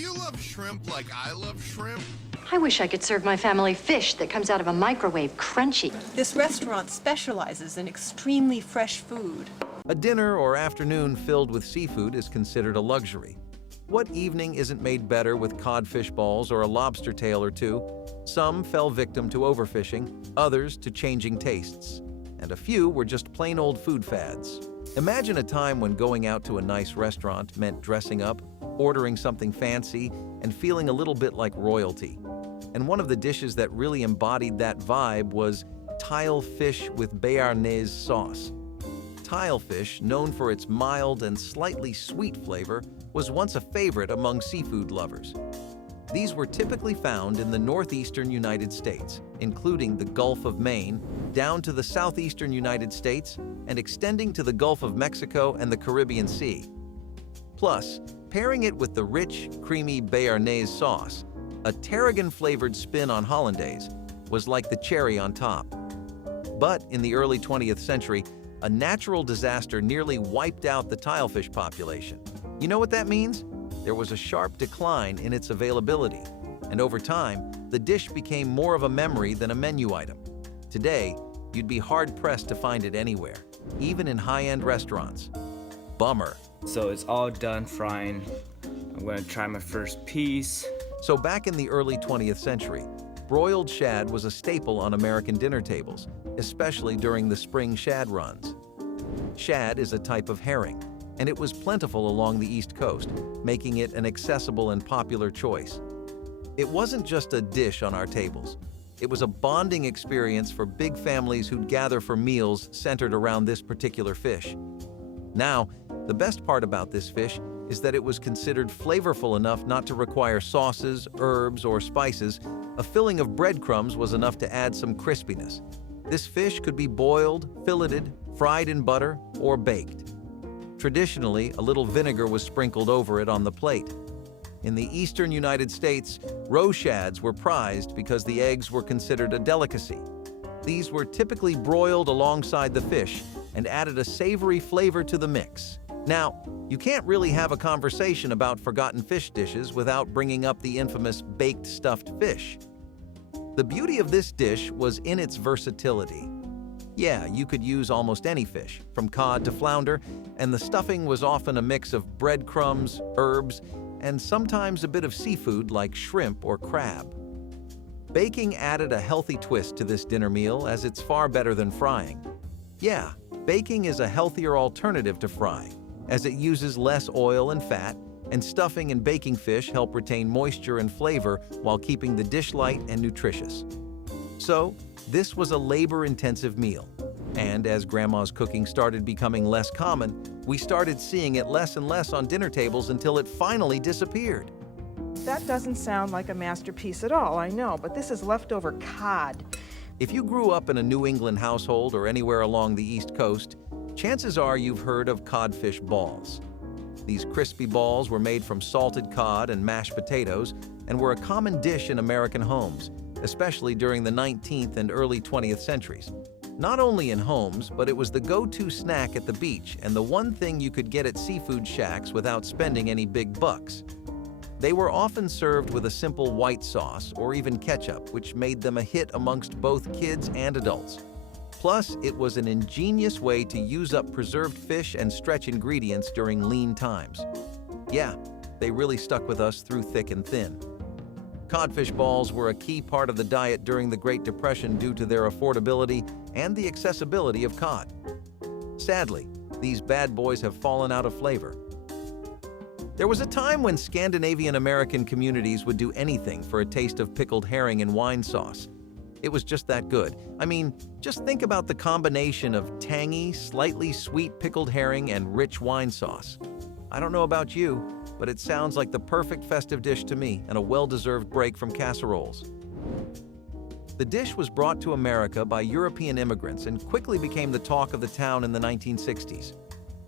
you love shrimp like I love shrimp? I wish I could serve my family fish that comes out of a microwave crunchy. This restaurant specializes in extremely fresh food. A dinner or afternoon filled with seafood is considered a luxury. What evening isn't made better with codfish balls or a lobster tail or two? Some fell victim to overfishing, others to changing tastes, and a few were just plain old food fads. Imagine a time when going out to a nice restaurant meant dressing up, ordering something fancy, and feeling a little bit like royalty. And one of the dishes that really embodied that vibe was tile fish with béarnaise sauce. Tile fish, known for its mild and slightly sweet flavor, was once a favorite among seafood lovers. These were typically found in the northeastern United States, including the Gulf of Maine, down to the southeastern United States, and extending to the Gulf of Mexico and the Caribbean Sea. Plus, pairing it with the rich, creamy béarnaise sauce, a tarragon-flavored spin on hollandaise, was like the cherry on top. But in the early 20th century, a natural disaster nearly wiped out the tilefish population. You know what that means? There was a sharp decline in its availability, and over time, the dish became more of a memory than a menu item. Today, you'd be hard-pressed to find it anywhere, even in high-end restaurants. Bummer. So it's all done frying. I'm gonna try my first piece. So back in the early 20th century, broiled shad was a staple on American dinner tables, especially during the spring shad runs. Shad is a type of herring, and it was plentiful along the East Coast, making it an accessible and popular choice. It wasn't just a dish on our tables. It was a bonding experience for big families who'd gather for meals centered around this particular fish. Now, the best part about this fish is that it was considered flavorful enough not to require sauces, herbs, or spices. A filling of breadcrumbs was enough to add some crispiness. This fish could be boiled, filleted, fried in butter, or baked. Traditionally, a little vinegar was sprinkled over it on the plate. In the eastern United States, roe shads were prized because the eggs were considered a delicacy. These were typically broiled alongside the fish and added a savory flavor to the mix. Now, you can't really have a conversation about forgotten fish dishes without bringing up the infamous baked stuffed fish. The beauty of this dish was in its versatility. Yeah, you could use almost any fish, from cod to flounder, and the stuffing was often a mix of breadcrumbs, herbs, and sometimes a bit of seafood like shrimp or crab. Baking added a healthy twist to this dinner meal, as it's far better than frying. Yeah, baking is a healthier alternative to frying, as it uses less oil and fat, and stuffing and baking fish help retain moisture and flavor while keeping the dish light and nutritious. So, this was a labor-intensive meal, and as Grandma's cooking started becoming less common, we started seeing it less and less on dinner tables until it finally disappeared. That doesn't sound like a masterpiece at all, I know, but this is leftover cod. If you grew up in a New England household or anywhere along the East Coast, chances are you've heard of codfish balls. These crispy balls were made from salted cod and mashed potatoes and were a common dish in American homes, especially during the 19th and early 20th centuries. Not only in homes, but it was the go-to snack at the beach and the one thing you could get at seafood shacks without spending any big bucks. They were often served with a simple white sauce or even ketchup, which made them a hit amongst both kids and adults. Plus, it was an ingenious way to use up preserved fish and stretch ingredients during lean times. Yeah, they really stuck with us through thick and thin. Codfish balls were a key part of the diet during the Great Depression due to their affordability and the accessibility of cod. Sadly, these bad boys have fallen out of flavor. There was a time when Scandinavian American communities would do anything for a taste of pickled herring and wine sauce. It was just that good. I mean, just think about the combination of tangy, slightly sweet pickled herring and rich wine sauce. I don't know about you, but it sounds like the perfect festive dish to me and a well-deserved break from casseroles. The dish was brought to America by European immigrants and quickly became the talk of the town in the 1960s.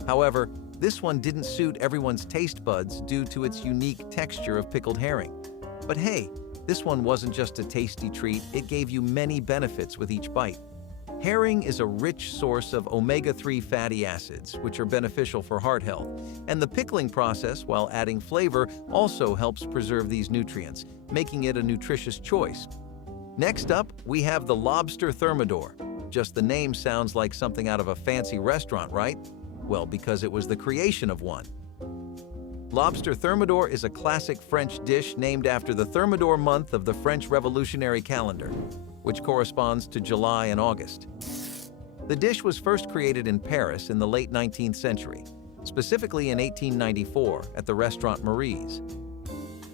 However, this one didn't suit everyone's taste buds due to its unique texture of pickled herring. But hey, this one wasn't just a tasty treat, it gave you many benefits with each bite. Herring is a rich source of omega-3 fatty acids, which are beneficial for heart health, and the pickling process, while adding flavor, also helps preserve these nutrients, making it a nutritious choice. Next up, we have the lobster thermidor. Just the name sounds like something out of a fancy restaurant, right? Well, because it was the creation of one. Lobster thermidor is a classic French dish named after the Thermidor month of the French Revolutionary calendar, which corresponds to July and August. The dish was first created in Paris in the late 19th century, specifically in 1894 at the restaurant Marie's.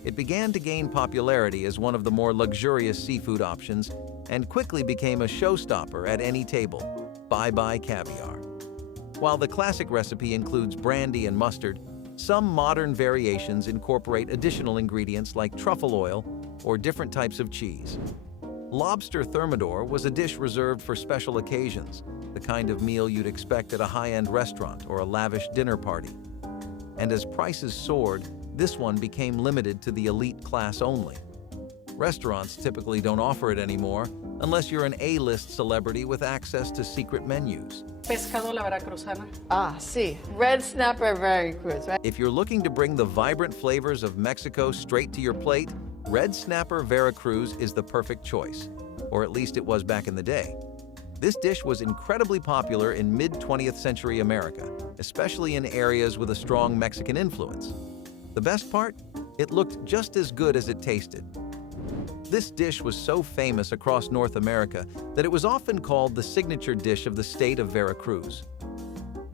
It began to gain popularity as one of the more luxurious seafood options and quickly became a showstopper at any table. Bye-bye caviar. While the classic recipe includes brandy and mustard, some modern variations incorporate additional ingredients like truffle oil or different types of cheese. Lobster thermidor was a dish reserved for special occasions, the kind of meal you'd expect at a high-end restaurant or a lavish dinner party. And as prices soared, this one became limited to the elite class only. Restaurants typically don't offer it anymore unless you're an A-list celebrity with access to secret menus. Pescado la veracruzana. Ah, sí. Red snapper Veracruz, right? If you're looking to bring the vibrant flavors of Mexico straight to your plate, red snapper Veracruz is the perfect choice, or at least it was back in the day. This dish was incredibly popular in mid-20th century America, especially in areas with a strong Mexican influence. The best part? It looked just as good as it tasted. This dish was so famous across North America that it was often called the signature dish of the state of Veracruz.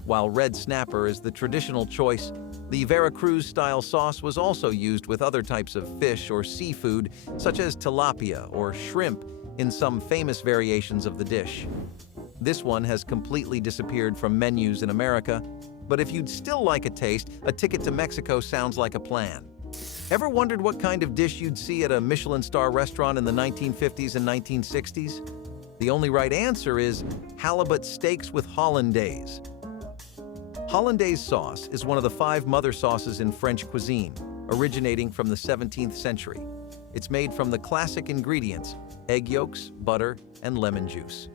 While red snapper is the traditional choice, the Veracruz-style sauce was also used with other types of fish or seafood, such as tilapia or shrimp, in some famous variations of the dish. This one has completely disappeared from menus in America, but if you'd still like a taste, a ticket to Mexico sounds like a plan. Ever wondered what kind of dish you'd see at a Michelin star restaurant in the 1950s and 1960s? The only right answer is halibut steaks with hollandaise. Hollandaise sauce is one of the 5 mother sauces in French cuisine, originating from the 17th century. It's made from the classic ingredients, egg yolks, butter, and lemon juice.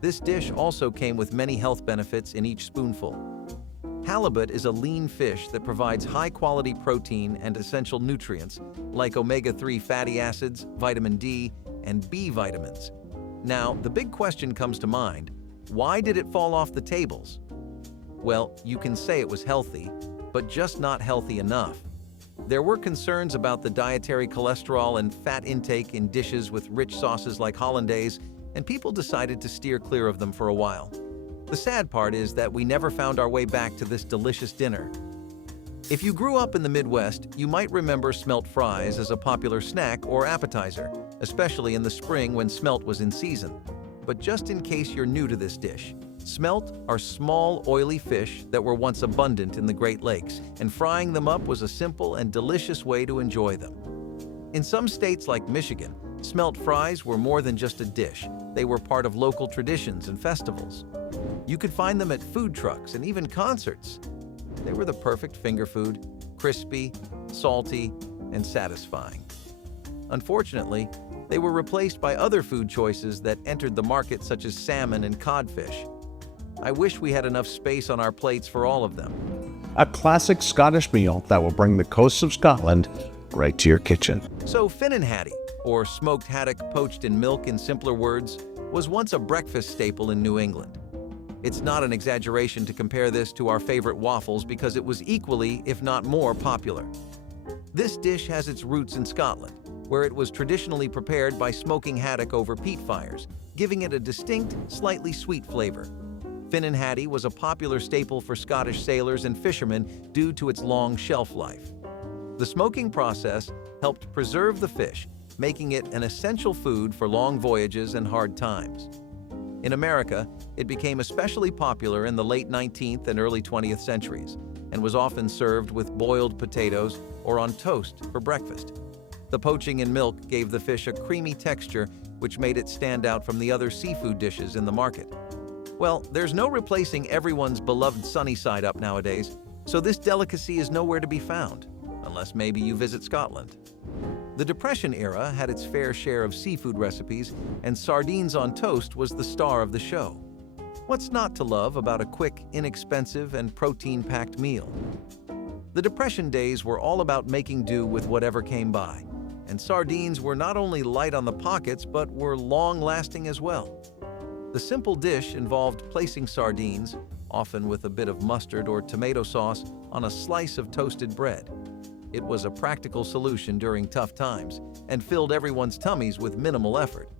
This dish also came with many health benefits in each spoonful. Halibut is a lean fish that provides high-quality protein and essential nutrients like omega-3 fatty acids, vitamin D, and B vitamins. Now, the big question comes to mind: why did it fall off the tables? Well, you can say it was healthy, but just not healthy enough. There were concerns about the dietary cholesterol and fat intake in dishes with rich sauces like hollandaise, and people decided to steer clear of them for a while. The sad part is that we never found our way back to this delicious dinner. If you grew up in the Midwest, you might remember smelt fries as a popular snack or appetizer, especially in the spring when smelt was in season. But just in case you're new to this dish, smelt are small, oily fish that were once abundant in the Great Lakes, and frying them up was a simple and delicious way to enjoy them. In some states like Michigan, smelt fries were more than just a dish. They were part of local traditions and festivals. You could find them at food trucks and even concerts. They were the perfect finger food, crispy, salty, and satisfying. Unfortunately, they were replaced by other food choices that entered the market, such as salmon and codfish. I wish we had enough space on our plates for all of them. A classic Scottish meal that will bring the coasts of Scotland right to your kitchen. So finnan haddie, or smoked haddock poached in milk in simpler words, was once a breakfast staple in New England. It's not an exaggeration to compare this to our favorite waffles because it was equally, if not more, popular. This dish has its roots in Scotland, where it was traditionally prepared by smoking haddock over peat fires, giving it a distinct, slightly sweet flavor. Finnan haddie was a popular staple for Scottish sailors and fishermen due to its long shelf life. The smoking process helped preserve the fish, making it an essential food for long voyages and hard times. In America, it became especially popular in the late 19th and early 20th centuries, and was often served with boiled potatoes or on toast for breakfast. The poaching in milk gave the fish a creamy texture, which made it stand out from the other seafood dishes in the market. Well, there's no replacing everyone's beloved sunny side up nowadays, so this delicacy is nowhere to be found, unless maybe you visit Scotland. The Depression era had its fair share of seafood recipes, and sardines on toast was the star of the show. What's not to love about a quick, inexpensive, and protein-packed meal? The Depression days were all about making do with whatever came by, and sardines were not only light on the pockets but were long-lasting as well. The simple dish involved placing sardines, often with a bit of mustard or tomato sauce, on a slice of toasted bread. It was a practical solution during tough times and filled everyone's tummies with minimal effort.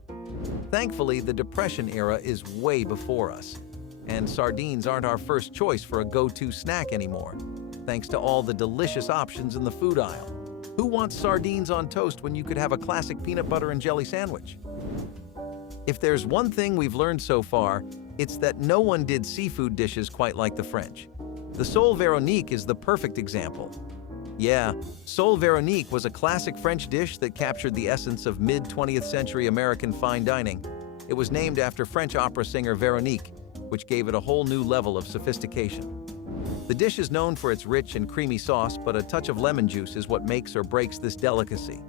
Thankfully, the Depression era is way before us, and sardines aren't our first choice for a go-to snack anymore, thanks to all the delicious options in the food aisle. Who wants sardines on toast when you could have a classic peanut butter and jelly sandwich? If there's one thing we've learned so far, it's that no one did seafood dishes quite like the French. The sole Véronique is the perfect example. Yeah, sole Véronique was a classic French dish that captured the essence of mid-20th century American fine dining. It was named after French opera singer Véronique, which gave it a whole new level of sophistication. The dish is known for its rich and creamy sauce, but a touch of lemon juice is what makes or breaks this delicacy.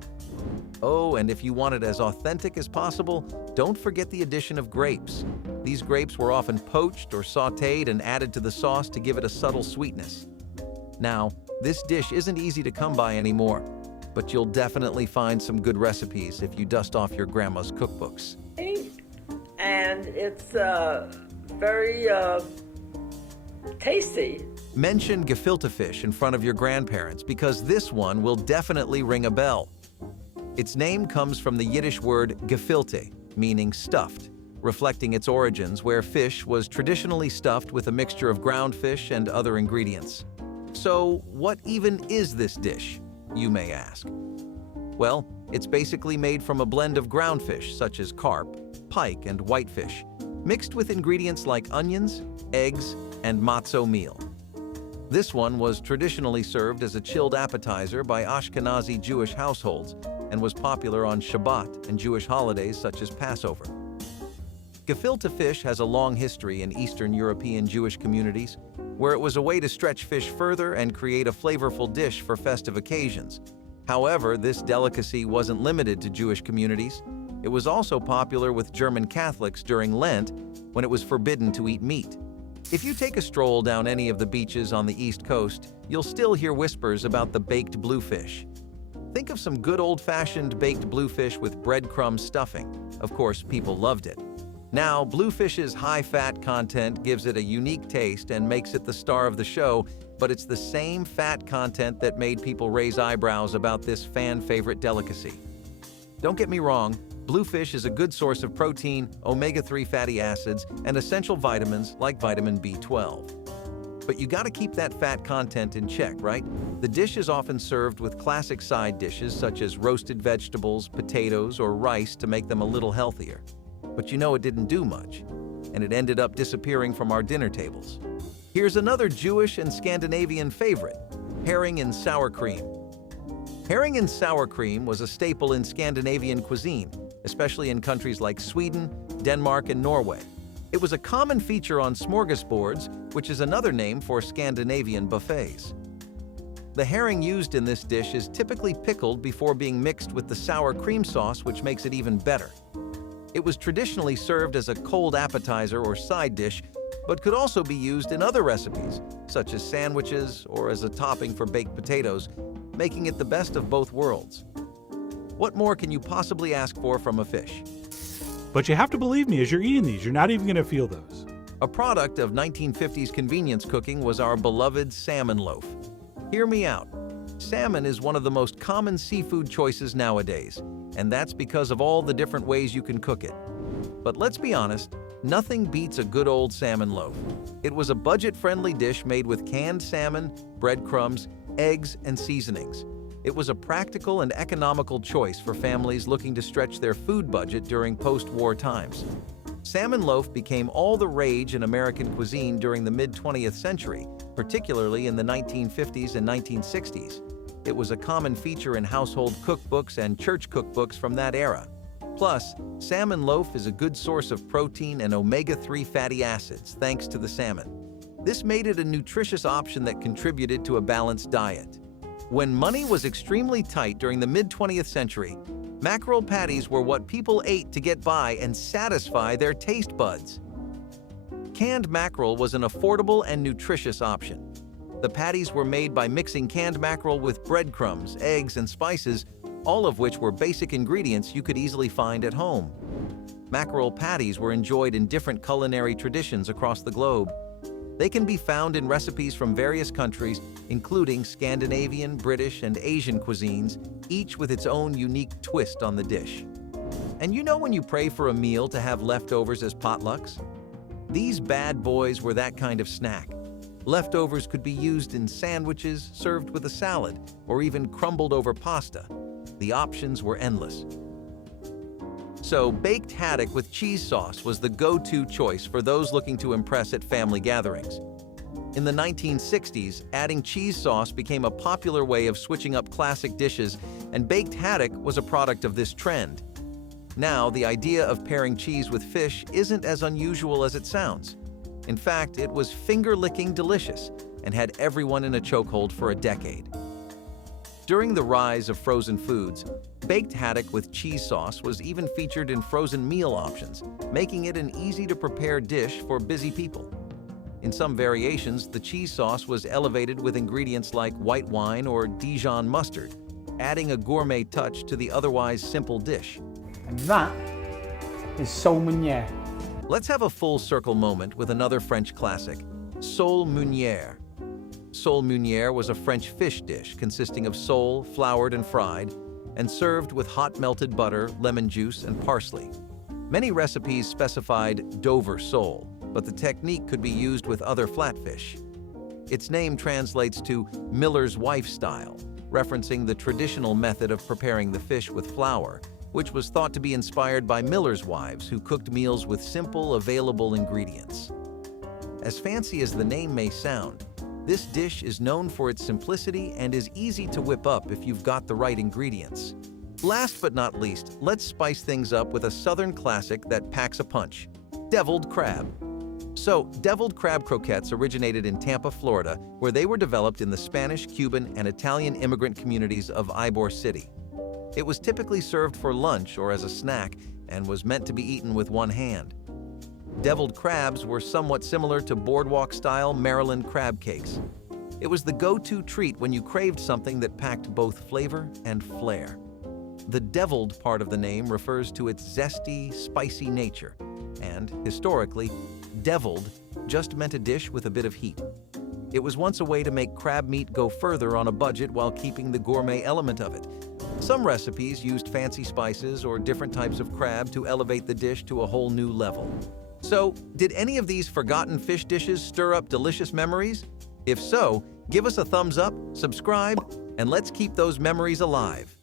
Oh, and if you want it as authentic as possible, don't forget the addition of grapes. These grapes were often poached or sautéed and added to the sauce to give it a subtle sweetness. Now, this dish isn't easy to come by anymore, but you'll definitely find some good recipes if you dust off your grandma's cookbooks. And it's very tasty. Mention gefilte fish in front of your grandparents because this one will definitely ring a bell. Its name comes from the Yiddish word gefilte, meaning stuffed, reflecting its origins where fish was traditionally stuffed with a mixture of ground fish and other ingredients. So, what even is this dish, you may ask? Well, it's basically made from a blend of ground fish such as carp, pike, and whitefish, mixed with ingredients like onions, eggs, and matzo meal. This one was traditionally served as a chilled appetizer by Ashkenazi Jewish households and was popular on Shabbat and Jewish holidays such as Passover. Gefilte fish has a long history in Eastern European Jewish communities, where it was a way to stretch fish further and create a flavorful dish for festive occasions. However, this delicacy wasn't limited to Jewish communities. It was also popular with German Catholics during Lent, when it was forbidden to eat meat. If you take a stroll down any of the beaches on the East Coast, you'll still hear whispers about the baked bluefish. Think of some good old-fashioned baked bluefish with breadcrumb stuffing. Of course, people loved it. Now, bluefish's high fat content gives it a unique taste and makes it the star of the show, but it's the same fat content that made people raise eyebrows about this fan-favorite delicacy. Don't get me wrong, bluefish is a good source of protein, omega-3 fatty acids, and essential vitamins like vitamin B12. But you gotta keep that fat content in check, right? The dish is often served with classic side dishes such as roasted vegetables, potatoes, or rice to make them a little healthier. But you know it didn't do much, and it ended up disappearing from our dinner tables. Here's another Jewish and Scandinavian favorite, herring and sour cream. Herring and sour cream was a staple in Scandinavian cuisine, especially in countries like Sweden, Denmark, and Norway. It was a common feature on smorgasbords, which is another name for Scandinavian buffets. The herring used in this dish is typically pickled before being mixed with the sour cream sauce, which makes it even better. It was traditionally served as a cold appetizer or side dish, but could also be used in other recipes, such as sandwiches or as a topping for baked potatoes, making it the best of both worlds. What more can you possibly ask for from a fish? But you have to believe me, as you're eating these, you're not even going to feel those. A product of 1950s convenience cooking was our beloved salmon loaf. Hear me out. Salmon is one of the most common seafood choices nowadays, and that's because of all the different ways you can cook it. But let's be honest, nothing beats a good old salmon loaf. It was a budget-friendly dish made with canned salmon, breadcrumbs, eggs, and seasonings. It was a practical and economical choice for families looking to stretch their food budget during post-war times. Salmon loaf became all the rage in American cuisine during the mid-20th century, particularly in the 1950s and 1960s. It was a common feature in household cookbooks and church cookbooks from that era. Plus, salmon loaf is a good source of protein and omega-3 fatty acids thanks to the salmon. This made it a nutritious option that contributed to a balanced diet. When money was extremely tight during the mid-20th century, mackerel patties were what people ate to get by and satisfy their taste buds. Canned mackerel was an affordable and nutritious option. The patties were made by mixing canned mackerel with breadcrumbs, eggs, and spices, all of which were basic ingredients you could easily find at home. Mackerel patties were enjoyed in different culinary traditions across the globe. They can be found in recipes from various countries, including Scandinavian, British, and Asian cuisines, each with its own unique twist on the dish. And you know when you pray for a meal to have leftovers as potlucks? These bad boys were that kind of snack. Leftovers could be used in sandwiches, served with a salad, or even crumbled over pasta. The options were endless. So, baked haddock with cheese sauce was the go-to choice for those looking to impress at family gatherings. In the 1960s, adding cheese sauce became a popular way of switching up classic dishes, and baked haddock was a product of this trend. Now, the idea of pairing cheese with fish isn't as unusual as it sounds. In fact, it was finger-licking delicious and had everyone in a chokehold for a decade. During the rise of frozen foods, baked haddock with cheese sauce was even featured in frozen meal options, making it an easy-to-prepare dish for busy people. In some variations, the cheese sauce was elevated with ingredients like white wine or Dijon mustard, adding a gourmet touch to the otherwise simple dish. And that is sole meunière. Let's have a full circle moment with another French classic, sole meunière. Sole meunière was a French fish dish consisting of sole, floured and fried, and served with hot melted butter, lemon juice, and parsley. Many recipes specified Dover sole, but the technique could be used with other flatfish. Its name translates to miller's wife style, referencing the traditional method of preparing the fish with flour, which was thought to be inspired by millers' wives who cooked meals with simple, available ingredients. As fancy as the name may sound, this dish is known for its simplicity and is easy to whip up if you've got the right ingredients. Last but not least, let's spice things up with a southern classic that packs a punch, deviled crab. So, deviled crab croquettes originated in Tampa, Florida, where they were developed in the Spanish, Cuban, and Italian immigrant communities of Ybor City. It was typically served for lunch or as a snack and was meant to be eaten with one hand. Deviled crabs were somewhat similar to boardwalk-style Maryland crab cakes. It was the go-to treat when you craved something that packed both flavor and flair. The deviled part of the name refers to its zesty, spicy nature, and, historically, deviled just meant a dish with a bit of heat. It was once a way to make crab meat go further on a budget while keeping the gourmet element of it. Some recipes used fancy spices or different types of crab to elevate the dish to a whole new level. So, did any of these forgotten fish dishes stir up delicious memories? If so, give us a thumbs up, subscribe, and let's keep those memories alive.